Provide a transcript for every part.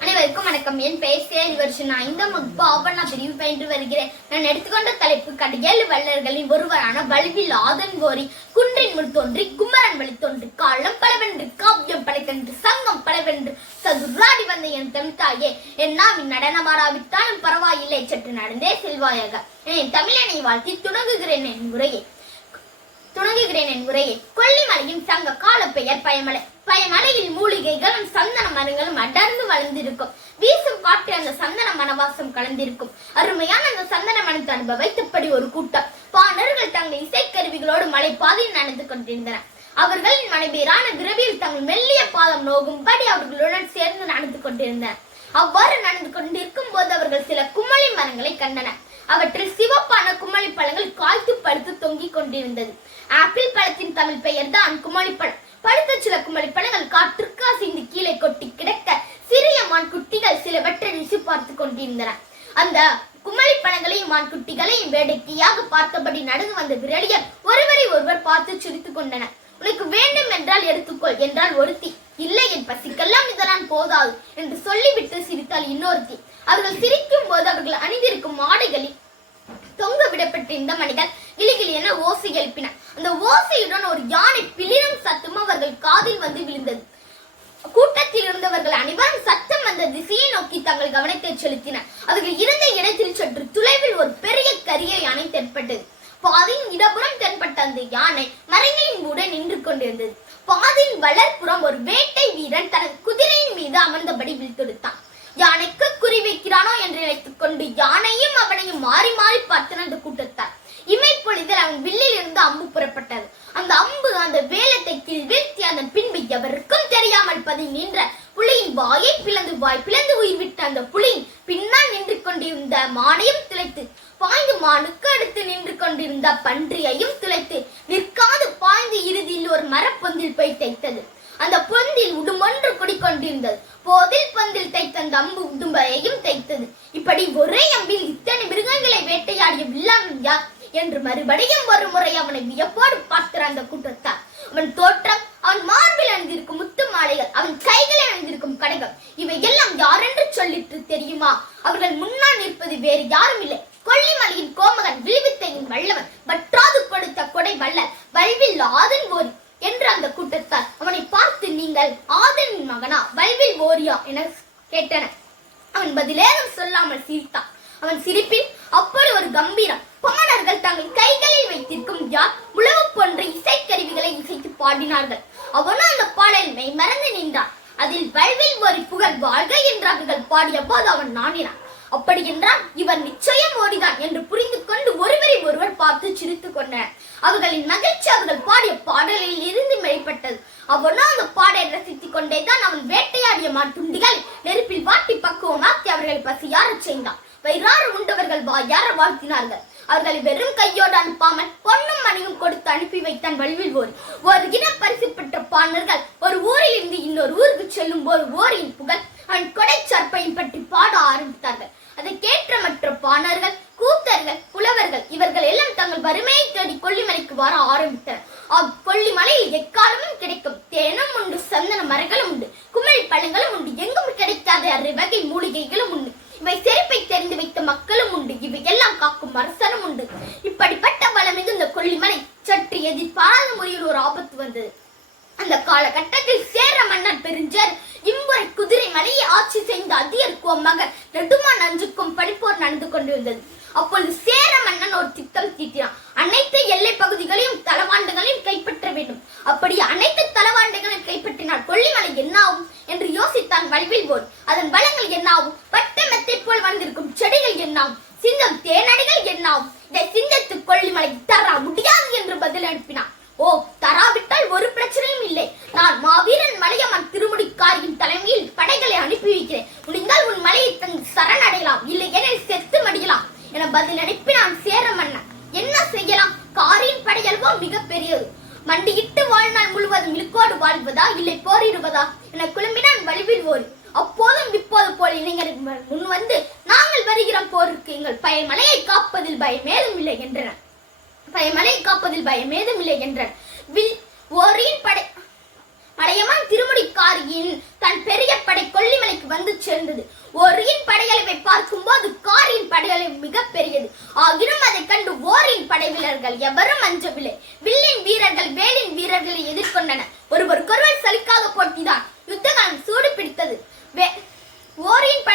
அனைவருக்கும் வணக்கம். என் பெயர் சேரி வருஷம் நான் இந்த வகுப்பு ஆவண பிரிவு பயின்று வருகிறேன். நான் எடுத்துக்கொண்ட தலைப்பு கடையேழு வள்ளல்களின் ஒருவரான வலுவில் ஆதன் கோரி குன்றின் முன் தோன்றி குமரன் வழி தோன்றி காலம் பலவென்று காவியம் படைத்தன்று சங்கம் பலவென்று சதுராடி வந்த என் தமிழ்தாயே தாயே என் நாவின் பரவாயில்லை சற்று நடந்தே செல்வாயாக. என் தமிழனை வாழ்த்தி துணங்குகிறேன் என் உரையை. துணங்குகிறேன் என் உரையை. கொல்லிமலையின் சங்க கால பெயர் பயமலை பல மலையில் மூலிகைகளும் சந்தன மரங்களும் அடர்ந்து வளர்ந்திருக்கும். வீசும் காற்று அந்த சந்தன மனவாசம் கலந்திருக்கும். அருமையான அந்த சந்தன மனத்தை அனுபவித்தபடி ஒரு கூட்டம். பாணர்கள் தங்கள் இசைக்கருவிகளோடு மலை பாதையில் நடந்து கொண்டிருந்தனர். அவர்களின் மனைவியரான விரவியில் தங்கள் மெல்லிய பாதம் நோகும்படி அவர்களுடன் சேர்ந்து நடந்து கொண்டிருந்தனர். அவ்வாறு நடந்து கொண்டிருக்கும் போது அவர்கள் சில குமளி மரங்களை கண்டனர். அவற்றில் சிவப்பான குமளி பழங்கள் காய்த்து பழுத்து தொங்கிக் கொண்டிருந்தது. ஆப்பிள் பழத்தின் தமிழ் பெயர் தான் குமளி பழம் பழுத்த சில குமளி பழங்கள் காற்றுக்கு அசைந்து கீழே கொட்டி கிடக்க சிறிய மான் குட்டிகள் சிலவற்றை ருசி பார்த்து கொண்டிருந்தன. அந்த குமளி பழங்களையும் மான் குட்டிகளையும் வேடிக்கையாக பார்த்தபடி நடந்து வந்த விரலியர் ஒருவரை ஒருவர் பார்த்து சிரித்துக் கொண்டனர் உனக்கு வேண்டும் என்றால் எடுத்துக்கொள் என்றால் ஒருத்தி. இல்லை என் பசிக்கெல்லாம் இதெல்லாம் போதாது என்று சொல்லிவிட்டு சிரித்தாள் இன்னொருத்தி. அவர்கள் சிரிக்கும் போது அவர்கள் அணிந்திருக்கும் ஆடைகளில் தொங்க விடப்பட்டிருந்த மணிகள் கிளிகிளி என ஓசை எழுப்பின அந்த ஓசையுடன் ஒரு யானை பிளிரும் சத்தம் அவர்கள் காதில் வந்து விழுந்தது. கூட்டத்தில் இருந்தவர்கள் அனைவரும் சத்தம் வந்த திசையை நோக்கி தங்கள் கவனத்தை செலுத்தினர். அவர்கள் இருந்த இடத்தில் சற்று துளைவில் ஒரு பெரிய கரிய யானை தென்பட்டது. பாதையின் இடப்புறம் தென்பட்ட அந்த யானை மரங்களின் கூட நின்று கொண்டிருந்தது. பாதையின் வளர்ப்புறம் ஒரு வேட்டை வீரன் தனது குதிரையின் மீது அமர்ந்தபடி விழித்தெடுத்தான் யானைக்கு குறி வைக்கிறானோ என்று நினைத்துக் கொண்டு யானையும் அவனையும் மாறி மாறி பார்த்தன அந்த கூட்டத்தார் இமைப்பொழுதில் அவன் வில்லில் இருந்து அம்பு புறப்பட்டது அந்த அம்பு அந்த வேலத்தை கீழ் வீழ்த்தி அதன் பின்பு தெரியாமல் பதி நின்ற புலியின் வாயை பிளந்து வாய் பிளந்து உயிர் விட்ட அந்த புலியின் பின்னால் நின்று கொண்டிருந்த மானையும் திளைத்து பாய்ந்து மானுக்கு அடுத்து நின்று கொண்டிருந்த பன்றியையும் துளைத்து நிற்காது பாய்ந்து இறுதியில் ஒரு மரப்பொந்தில் போய் தைத்தது. அந்த பொந்தில் உடுமொன்று குடிக்கொண்டிருந்தது. போதில் பொந்தில் தைத்த அந்த அம்பு உடும்பையையும் தைத்தது. இப்படி ஒரே அம்பில் இத்தனை மிருகங்களை வேட்டையாடிய வில்லாளன் யார்? என்று மறுபடியும் ஒரு முறை அவனை வியப்போடு பார்க்கிற அந்த கூட்டத்தார். அவன் தோற்றம் அவன் மார்பில் அணிந்திருக்கும் முத்து மாலைகள் அவன் கைகளில் அணிந்திருக்கும் கடைகள் இவை எல்லாம் யாரென்று சொல்லிட்டு தெரியுமா? அவர்கள் முன்னால் நிற்பது வேறு யாரும் இல்லை. கொல்லிமலையின் கோமகன் வில்வித்தையின் வல்லவன் வற்றாது கொடுத்த கொடை வல்ல வல்வில் ஆதன் ஓரி என்று அந்த கூட்டத்தார். அவனை பார்த்து நீங்கள் ஆதனின் மகனா வல்வில் ஓரியா என கேட்டனர். அவன் பதிலேதும் சொல்லாமல் சிரித்தான். அவன் சிரிப்பில் அப்படி ஒரு கம்பீரம் பாணர்கள் தங்கள் கைகளில் வைத்திருக்கும் யார் உழவு போன்ற இசைக்கருவிகளை இசைத்து பாடினார்கள். அவனோ அந்த பாடல் மெய் மறந்து நின்றான். அதில் வல்வில் ஒரு புகழ் வாழ்க என்று அவர்கள் பாடிய போது அவன் நாணினான். அப்படி என்றால் இவன் நிச்சயம் ஓடிதான் என்று புரிந்து கொண்டு ஒருவரை ஒருவர் பார்த்து சிரித்துக் கொண்டனர். அவர்களின் மகிழ்ச்சி அவர்கள் பாடிய பாடலில் இருந்து வெளிப்பட்டது. அவனோ அந்த பாடலை ரசித்துக் கொண்டேதான் அவன் வேட்டையாடிய மாட்டுண்டிகள் நெருப்பில் வாட்டி பக்குவமாக்கி அவர்கள் பசியாரச் செய்தான். வயிறாறு உண்டவர்கள் வாயார வாழ்த்தினார்கள். அவர்களை வெறும் கையோடு அனுப்பாமல் பொன்னும் மணியும் கொடுத்து அனுப்பி வைத்தான் வலுவில் ஓர் ஒரு இனம் பரிசு பெற்ற பாணர்கள் ஒரு ஊரில் இருந்து இன்னொரு ஊருக்கு செல்லும் ஒரு ஓரின் புகழ் அவன் கொடை சற்பையும் பற்றி பாட ஆரம்பித்தார்கள். அதை கேட்ட மற்ற பாணர்கள் கூத்தர்கள் புலவர்கள் இவர்கள் எல்லாம் தங்கள் வறுமையை தேடி கொல்லிமலைக்கு வர ஆரம்பித்தனர். அக்கொல்லிமலையில் எக்காலமும் கிடைக்கும் தேனும் உண்டு சந்தன மரங்களும் உண்டு குமிழ் பழங்களும் உண்டு எங்கும் கிடைக்காத அரை வகை மூலிகைகளும் உண்டு. இவை செருப்பை தெரிந்து வைத்த மக்களும் உண்டு. இவை எல்லாம் காக்கும் அரசனும் உண்டு. இப்படிப்பட்ட வளம் மிகுந்த கொல்லிமலை சற்று எதிர்பாராத முறையில் ஒரு ஆபத்து வந்தது. அந்த காலகட்டத்தில் சேர மன்னர் பெருஞ்சர் இம்முறை குதிரை மலையை ஆட்சி செய்த அதியர்க்கும் மகன் நெடுமான் அஞ்சுக்கும் படிப்போர் நடந்து கொண்டிருந்தது. அப்பொழுது சேர மன்னன் ஒரு திட்டம் தீட்டினான் அனைத்து எல்லை பகுதிகளையும் தளவாண்டுகளையும் கைப்பற்ற வேண்டும் அப்படி அனைத்து தளவாண்டுகளையும் கைப்பற்றினால் கொல்லிமலை என்னாகும் என்று யோசித்தான் வல்வில் போர் அதன் வளங்கள் என்னாகும் பட்ட மெத்தை போல் வந்திருக்கும் செடிகள் என்னாகும் சிங்கம் தேனடிகள் என்னாகும் இதை சிங்கத்து கொல்லிமலை தரா முடியாது என்று பதில் அனுப்பினான். ஓ தராவிட்டால் ஒரு பிரச்சனையும் இல்லை. நான் மாவீரன் மலையம்மன் திருமுடிக்காரியின் தலைமையில் படைகளை அனுப்பி வைக்கிறேன். முடிந்தால் உன் மலையை தன் சரணடையலாம் இல்லை என செத்து மடியலாம் என பதில் அனுப்பினான் சேர மன்னன் என்ன செய்யலாம்? காரின் படையல்வோ மிக பெரியது. மண்டியிட்டு வாழ்நாள் முழுவதும் இழுக்கோடு வாழ்வதா இல்லை போரிடுவதா? என குழம்பினான் வலிவில் ஓரி. அப்போதும் இப்போது போல் இளைஞர்கள் முன் வந்து நாங்கள் வருகிறோம் போருக்கு. எங்கள் பயமலையை காப்பதில் பயமேதும் இல்லை என்றனர். பயமலையை காப்பதில் பயமேதும் இல்லை என்றனர். வில் ஓரின் படை மலையமான் திருமுடிக்காரியின் தன் பெரிய படை கொல்லிமலைக்கு வந்து சேர்ந்தது. ஓரியின் படையளவை பார்க்கும்போது காரின் படையளவு மிக பெரியது. ஆகினும் அதை கண்டு ஓரின் படை வீரர்கள் எவரும் அஞ்சவில்லை. வில்லின் வீரர்கள் வேலின் வீரர்களை எதிர்கொண்டனர். ஒருவருக்கொருவர் சலிக்காத போட்டிதான்.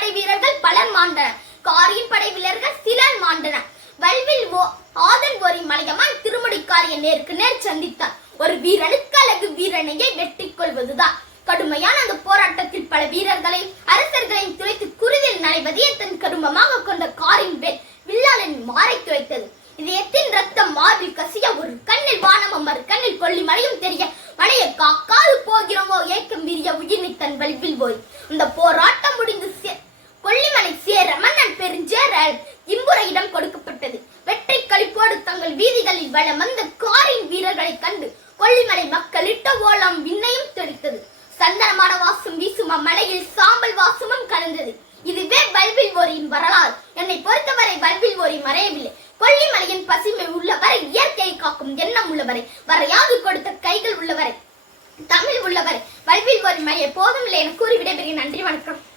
படை வீரர்கள் பலர் மாண்டனர். காரியின் படை வீரர்கள் சிலர் மாண்டனர். வல்வில் ஓ ஆதன் ஓரி மலையமான் திருமுடிக்காரிய நேருக்கு நேர் சந்தித்தார். ஒரு வீரனுக்கு அழகு வீரனையை வெட்டி கொள்வதுதான். கடுமையான அந்த போராட்டத்தில் பல வீரர்களை அரசர்களையும் துளைத்து குருதில் நனைவதையே தன் கருமமாக கொண்ட காரின் வேல் வில்லாளன் மாறை துளைத்தது. இதயத்தின் ரத்தம் மார்பில் கசிய ஒரு கண்ணில் வானமும் மறு கண்ணில் கொல்லி மலையும் தெரிய மலையை காக்காது போகிறோமோ? ஏக்கம் விரிய உயிர்மை தன் வல்வில் போய் அந்த போராட்டம் சே- கொல்லிமலை சேர மன்னன் பெருஞ்சேரல் இம்புரையிடம் இடம் கொடுக்கப்பட்டது. வெற்றி களிப்போடு தங்கள் வீதிகளில் வளம் வந்த காரின் வீரர்களை கண்டு கொல்லிமலை மக்கள் இட்ட ஓலம் விண்ணையும் தெளித்தது. சந்தனமான வாசம் வீசும் அம்மலையில் சாம்பல் வாசமும் கலந்தது. இதுவே வல்வில் ஓரியின் வரலாறு. என்னை பொறுத்தவரை வல்வில் ஓரி மறையவில்லை. கொல்லிமலையின் பசுமை உள்ளவரை இயற்கையை காக்கும் எண்ணம் உள்ளவரை வரையாது கொடுத்த கைகள் உள்ளவரை தமிழ் உள்ளவரை. வல்வில் ஓரி மறைய போதுமில்லை என கூறி விடைபெறுகிறேன் நன்றி வணக்கம்.